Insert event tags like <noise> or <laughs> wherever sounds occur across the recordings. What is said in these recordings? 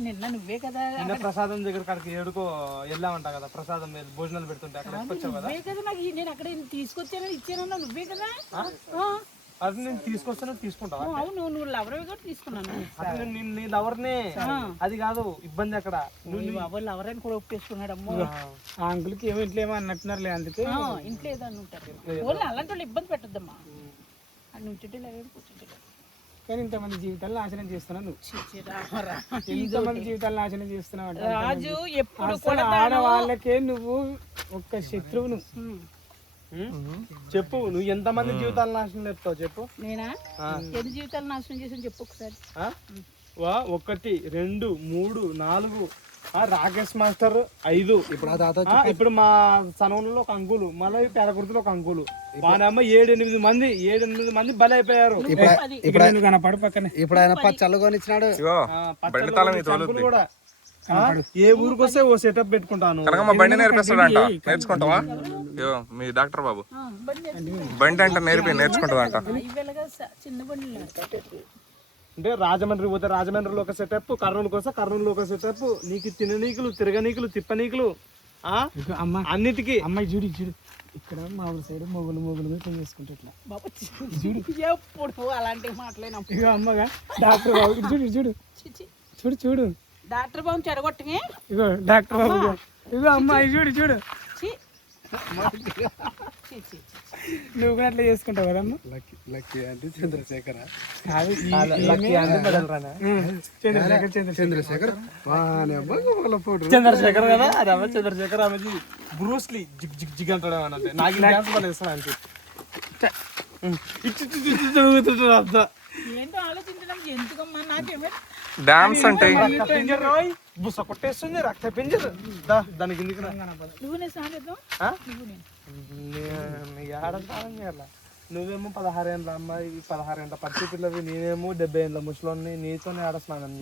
నిన్న నువ్వే కదా నిన్న ప్రసాదం దగ్గర కాడికి ఏడుకో వెళ్ళామంట కదా ప్రసాదం మీద భోజనాలు పెడుతుంటే అక్కడ వచ్చావు కదా. నువ్వే కదా నాకు నేను అక్కడ తీసుకొచ్చాను ఇచ్చానన్నా నువ్వే కదా? ఆ, అది నేను తీసుకొస్తాను తీసుకుంటావా? అవును నువ్వు లవరవి కూడా తీసుకున్నాను. అది నేను నీ- లవర్నే అది కాదు ఇబ్బంది అక్కడ. నువ్వు బాబు లవరని కూడా ఒప్పేసుకున్నాడు అమ్మో. ఆ. అంకుల్కి ఏమో ఇంట్లో ఏమో అన్నట్టున్నారులే అందుకే. ఆ, ఇంట్లో ఏదని ఉంటారు. ఓన్లీ అలాంటి వాళ్ళు ఇబ్బంది పెట్టద్దమ్మా. నువ్వు చుట్టూ లేదు కూర్చుంటే కానీ ఇంతమంది జీవితాలు నాశనం చేస్తున్నావు నువ్వు. ఇంతమంది జీవితాలు నాశనం చేస్తున్నావు అంటే రాజు ఎప్పుడు ఆడవాళ్ళకే నువ్వు ఒక్క శత్రువును? చెప్పు నువ్వు ఎంతమంది జీవితాలు నాశనం చెప్తావు చెప్పు? నేనా? ఎన్ని జీవితాలు నాశనం చేసాను చెప్పు ఒకసారి. ఆ? వా ఒకటి రెండు మూడు నాలుగు రాకేష్ మాస్టర్ ఐదు. ఇప్పుడు ఇప్పుడు మా సనవనంలో ఒక అంకులు మళ్ళీ పేరకుర్తిలో ఒక అంకులు. వాళ్ళమ్మ ఏడు ఎనిమిది మంది ఏడు ఎనిమిది మంది బలి అయిపోయారు నువ్వు కనపడు పక్కనే? ఇప్పుడు ఆయన పచ్చళ్ళు కొనిచ్చినాడు. ఇగో ఆ, పచ్చళ్ళు కూడా. ఆ, ఏ ఊరికి వస్తే ఓ సెటప్ పెట్టుకుంటాను. కనకమ్మ బండి నేర్పిస్తాడంట. నేర్చుకుంటావా? ఇగో మీ డాక్టర్ బాబు. ఆ, బండి అంటే నేర్పి నేర్చుకుంటుందంట. ఇవ్వలుగా చిన్న బండి. అంటే రాజమండ్రి పోతే రాజమండ్రిలో ఒక సెటప్ కర్నూలుకి వస్తే కర్నూలులో ఒక సెటప్ నీకు తిననీకులు తిరగనీకులు తిప్పనీకులు అమ్మ. అన్నిటికీ. అమ్మాయి చూడు చూడు ఇక్కడ మా ఊరి సైడ్ మొగులు మొగులు మీద చేసుకుంటే ఇట్లా బాబు ఎప్పుడు అలాంటి మాటలేనప్పుడు ఇగో అమ్మగా డాక్టర్ బాబు. చూడు చూడు. చూడు చూడు. డాక్టర్ బాబు చెడగొట్టమే? ఇగో డాక్టర్ బాబు ఇగో. ఇగో అమ్మ ఇది చూడు చూడు. నువ్వు కూడా అట్లా చేసుకుంటావు కదమ్మా లక్కీ లక్కీ అంటే చంద్రశేఖర. చంద్రశేఖర్ చంద్రశేఖర్ చంద్రశేఖర్ కదా అది అమ్మ చంద్రశేఖర్ ఆమెది బ్రూస్లీ జిగ్ జిగ్ జిగ్ అంటాడు అంటే నాకు డాన్స్ పని ఇస్తాను అంటే ఇచ్చి అంతా ఏంటో ఆలోచించడం ఎందుకమ్మా? నాకేమే డామ్స్ అంటే పింజర్ రోయ్. బుస కొట్టేస్తుంది రక్త పింజర్ దా దానికి ఎందుకు రా? నువ్వు నేను సాగేద్దాం ఆ? నువ్వు నేను నే- ఏడ సాయం చేయాల? నువ్వేమో పదహారు ఏళ్ళ అమ్మాయి పదహారు ఏళ్ళ పచ్చి పిల్లవి నేనేమో డెబ్బై ఏళ్ళ ముసలోని నీతోనే ఆడ స్నానం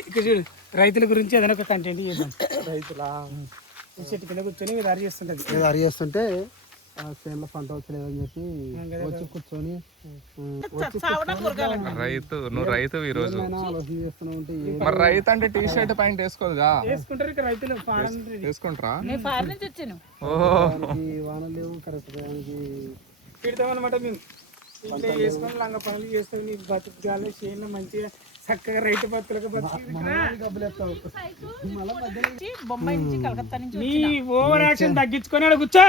ఇక్కడ చూడు రైతుల గురించి ఏదైనా ఒక కంటెంట్ చేద్దాం. రైతులా? ఈ చెట్టు కింద కూర్చొని దారి చేస్తుంటది ఏదో అరి చేస్తుంటే చేనులో పంట వచ్చలేదని చెప్పి వచ్చి కూర్చొని రైతు నువ్వు రైతు ఈ రోజు. మరి రైతు అంటే టీ షర్ట్ ప్యాంట్ వేసుకోదుగా? వేసుకుంటారు ఇక్కడ రైతులు ఫారం వేసుకుంటారా? నేను ఫార్ నుంచి వచ్చాను. ఓహో. దానికి వాన లేవు కరెక్ట్ దానికి పెడతామన్నమాట మేము. ఇంట్లో చేసుకొని లంగ పనులు చేసుకొని నీకు బతుకుగాలి చేను మంచిగా. చక్కగా రైతు బతులకు బతుకు వచ్చి బొంబాయి నుంచి కలకత్తా నుంచి నీ ఓవర్ యాక్షన్ తగ్గించుకొని కూర్చో.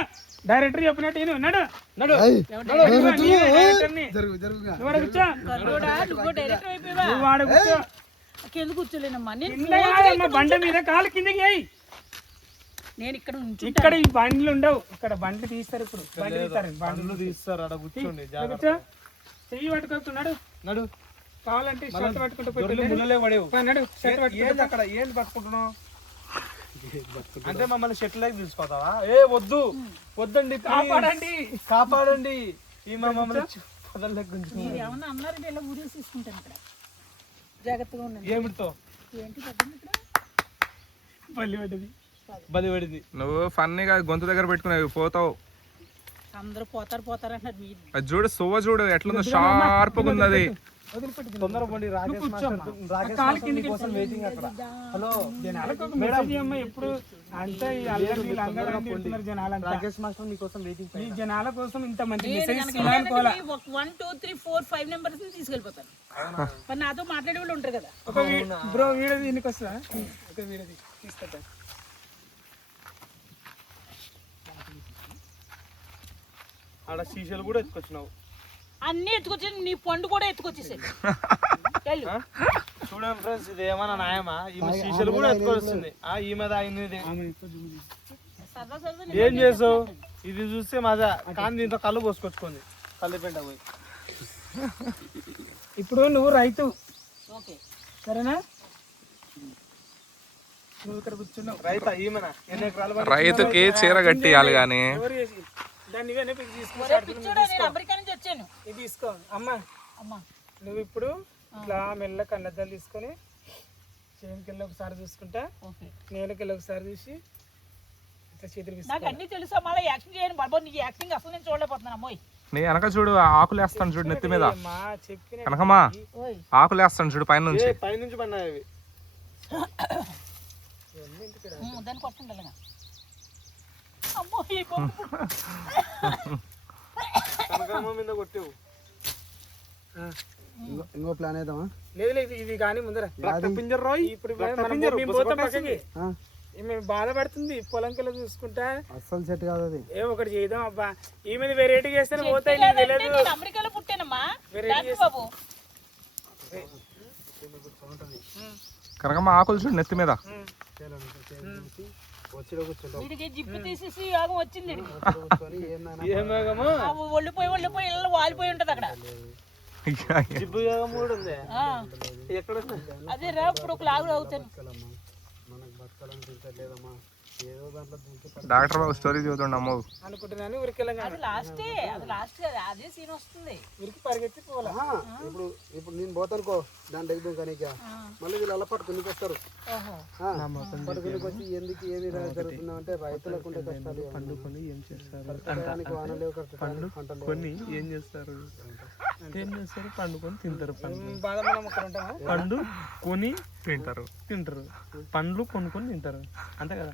డైరెక్టర్ చెప్పినట్టు నేను ఉన్నాడు నడు. కూర్చో. కింద కూర్చోలేనమ్మా. నేను బండ మీద కాలు కిందకి వేయి నేను ఇక్కడ నుంచి ఇక్కడ ఈ బండ్లు ఉండవు. ఇక్కడ బండ్లు తీస్తారు ఇప్పుడు. బండి తీస్తారు. బండ్లు తీస్తారు. కూర్చోండి చెయ్యి పట్టుకుంటున్నాడు నడు. కావాలంటే షర్ట్ పట్టుకుంటూ పట్టుకుంటూ ఏంది అక్కడ? ఏంది పట్టుకుంటున్నావు? అంటే మమ్మల్ని షెట్లకి తీసుకోతావా ఏ వద్దు. వద్దండి. కాపాడండి. కాపాడండి. ఈ మమ్మల్ని జాగ్రత్తగా ఏమిటితో బలి పడింది. నువ్వు ఫన్నీగా గొంతు దగ్గర పెట్టుకునేవి పోతావు. అందరూ పోతారు పోతారు అంటారు మీరు అది చూడు సువ్వ చూడు ఎట్లుందో షార్ప్గా ఉంది అది. తొందర పోండి రాకేష్ మాస్టర్ రాకేష్ మాస్టర్ మీకోసం వెయిటింగ్ అక్కడ. హలో అమ్మ ఎప్పుడు? రాకేష్ మాస్టర్ మీకోసం వెయిటింగ్ ఈ జనాల కోసం ఇంత మంచి one two three four five numbers మరి నాతో మాట్లాడే వాళ్ళు ఉంటారు కదా. ఒక బ్రో వీడియో దీనికి వస్తుందా ఒక వీడియో ఆడ శీషలు కూడా ఎత్తుకొచ్చినావు. అన్ని ఎత్తుకొచ్చి నీ పండు కూడా ఎత్తుకొచ్చేసాడు వెళ్ళు. చూడండి ఫ్రెండ్స్ ఇది ఏమన్నా న్యాయమా? ఈమె శీషలు కూడా ఎత్తుకొస్తుంది. ఆ ఈమె తాగింది ఏం? చేసావు? ఇది చూస్తే మజా. కానీ దీంతో కళ్ళు పోసుకొచ్చుకుంది. కళ్ళు పెంట పోయి. ఇప్పుడు నువ్వు రైతు. ఓకే. సరేనా? రైతుకి చీర కట్టియాలి కానీ తీసుకో ఒరే పిచ్చోడా నేను అమెరికా నుంచి వచ్చాను. ఇది తీసుకో. అమ్మ. అమ్మా. నువ్వు ఇప్పుడు ఇట్లా మెల్ల కన్నద్దాలు తీసుకొని చేనుకెళ్ళి ఒకసారి చూసుకుంటా. ఓకే. నేలకెళ్ళి ఒకసారి చూసి ఇట్లా చేతులు తీసుకో నాకు అన్ని తెలుసా మళ్ళీ యాక్టింగ్ చేయను. బాబు నీ యాక్టింగ్ అసలు నేను చూడలేకపోతున్నాను అమ్మోయ్. నీ వెనక చూడు ఆకులు వేస్తాను చూడు నెత్తి మీద. కనకమ్మా ఓయ్. ఆకులు వేస్తాను చూడు పైన నుంచి. పైనుంచి పడినాయి అవి ఉమ్, దాన్ని కొట్టండి అలాగా అమ్మో ఈ బొమ్మ. కనకమ్మ మీద కొట్టావు ఇంకో ఇంకో ప్లాన్ వేద్దామా లేదు లేదు ఇది కానీ ముందర. పింజర్ రోయ్. ఇప్పుడు మేము పోతాం పక్కకి. ఆ? మేము బాధపడుతుంది పొలంకెళ్ళి చూసుకుంటా. అస్సలు సెట్ కాదు అది. ఏ ఒకటి చేద్దాం అబ్బా. ఈ మీద వెరైటీ చేస్తేనే పోతాయి నీకు తెలియదు అమెరికాలో పుట్టానమ్మా. రాజు బాబు. కనకమ్మ ఆకులు చూడు నెత్తి మీద. వచ్చింది ఒళ్ళిపోయి ఒళ్ళిపోయి వాలిపోయి ఉంటది అక్కడ. జిబ్బు యోగం కూడా ఉంది ఆ, ఎక్కడ అదే రా ఇప్పుడు ఒక లాగు అవుతాను. మనకు బతకాలనిపించట్లేదమ్మా. డాక్టర్ బాబు స్టోరీ చదువుతుండ అమ్మ. అనుకుంటున్నాను ఉరికెళ్ళగా అది లాస్టే అది లాస్ట్ కదా అదే సీన్ వస్తుంది. ఉరికి పరిగెత్తి పోవాలా? ఇప్పుడు ఇప్పుడు నేను పోతానుకో దాని దగ్గర కనుక. మళ్ళీ వీళ్ళు అలా పట్టుకుని వస్తారు పట్టుకుని వచ్చి ఎందుకు ఏమి జరుగుతుందా అంటే రైతులకు ఉండే కష్టాలు పండుకొని ఏం చేస్తారు? వానలేవు పండు పంటలు కొన్ని ఏం చేస్తారు? ఏం చేస్తారు? పండుకొని తింటారు పండు కొని తింటారు. తింటారు. పండ్లు కొనుక్కొని తింటారు. అంతే కదా?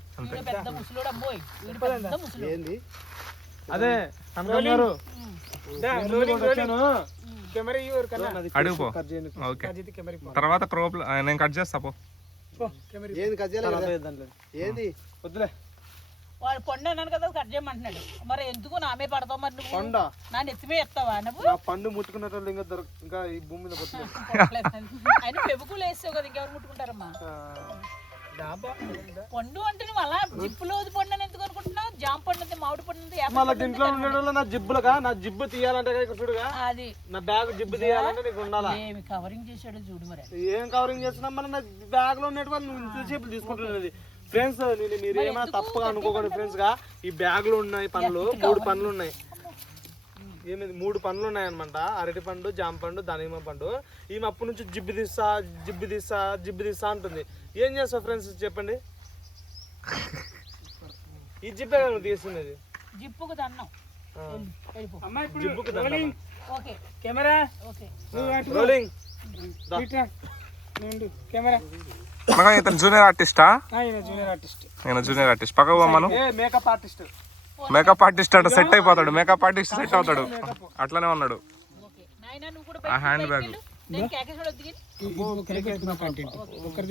ఏంది? అదే ఊరికన్నా అడుగుపో ఓకే. అజిత్ కెమెరా పో. తర్వాత క్రోప్ నేను కట్ చేస్తా పో. పో కెమెరా ఏంది కదా? దాంట్లో ఏంది? వద్దులే. వాడు పండు అన్నాను కదా కట్ చేయమంటున్నాడు. మరి ఎందుకు నామే పడతావు మరి నువ్వు? పండా? నా నెత్తిమే ఎత్తావా నువ్వు? నా పండు ముట్టుకున్నట్టు ఇంకా దొరక ఇంకా ఈ భూమి మీద. ఆయన <laughs> పెబుకులు వేస్తావు కదా ఇంకెవరు ముట్టుకుంటారమ్మా? పండు అంటే నువ్వు అలా జిప్పులో పండు అని ఎందుకు అనుకుంటున్నావు? జామ పండు మామిడి పండు మళ్ళా పండు ఉంది, ఇంట్లో ఉండే వాళ్ళు నా జిబ్బులుగా నా జిబ్బు తీయాలంటే చూడుగా. అది. నా బ్యాగ్ జిబ్బు తీయాలంటే నీకు ఉండాలా? ఏమి కవరింగ్ చేశాడో చూడు మరి. ఏం కవరింగ్ చేస్తున్నా మరి? నా బ్యాగ్లో ఉన్నట్టు వాళ్ళు ఇంతసేపు తీసుకుంటున్నది ఫ్రెండ్స్ నేను మీరు ఏమైనా తప్పుగా అనుకోకండి ఫ్రెండ్స్గా ఈ బ్యాగ్లో ఉన్నాయి పండ్లు మూడు పండ్లు ఉన్నాయి. ఏమైంది? మూడు పండ్లు ఉన్నాయి అనమాట అరటి పండు జామ పండు దానిమ్మ పండు. ఈమె అప్పటి నుంచి జిబ్బు తీస్తా జిబ్బు తీస్తా జిబ్బు తీస్తా అంటుంది. ఏం చేస్తావు ఫ్రెండ్స్ చెప్పండి. ఈ జిబ్బే కదా నువ్వు తీస్తున్నది. జిప్పుకు దన్నం వెళ్ళు, వెళ్ళిపో. అమ్మా ఇప్పుడు జిబ్బుకు rolling okay. Camera? Okay. Rolling camera. అనగా ఇతను జూనియర్ ఆర్టిస్టా జూనియర్ ఆర్టిస్ట్ నేను జూనియర్ ఆర్టిస్ట్ పక్కకు పోమ్మను ఏ మేకప్ ఆర్టిస్ట్ మేకప్ ఆర్టిస్ట్ అంటే సెట్ అయిపోతాడు. మేకప్ ఆర్టిస్ట్ సెట్ అవుతాడు. అట్లనే ఉన్నాడు. ఓకే. నాయనా నువ్వు కూడా ఆ హ్యాండ్ బ్యాగ్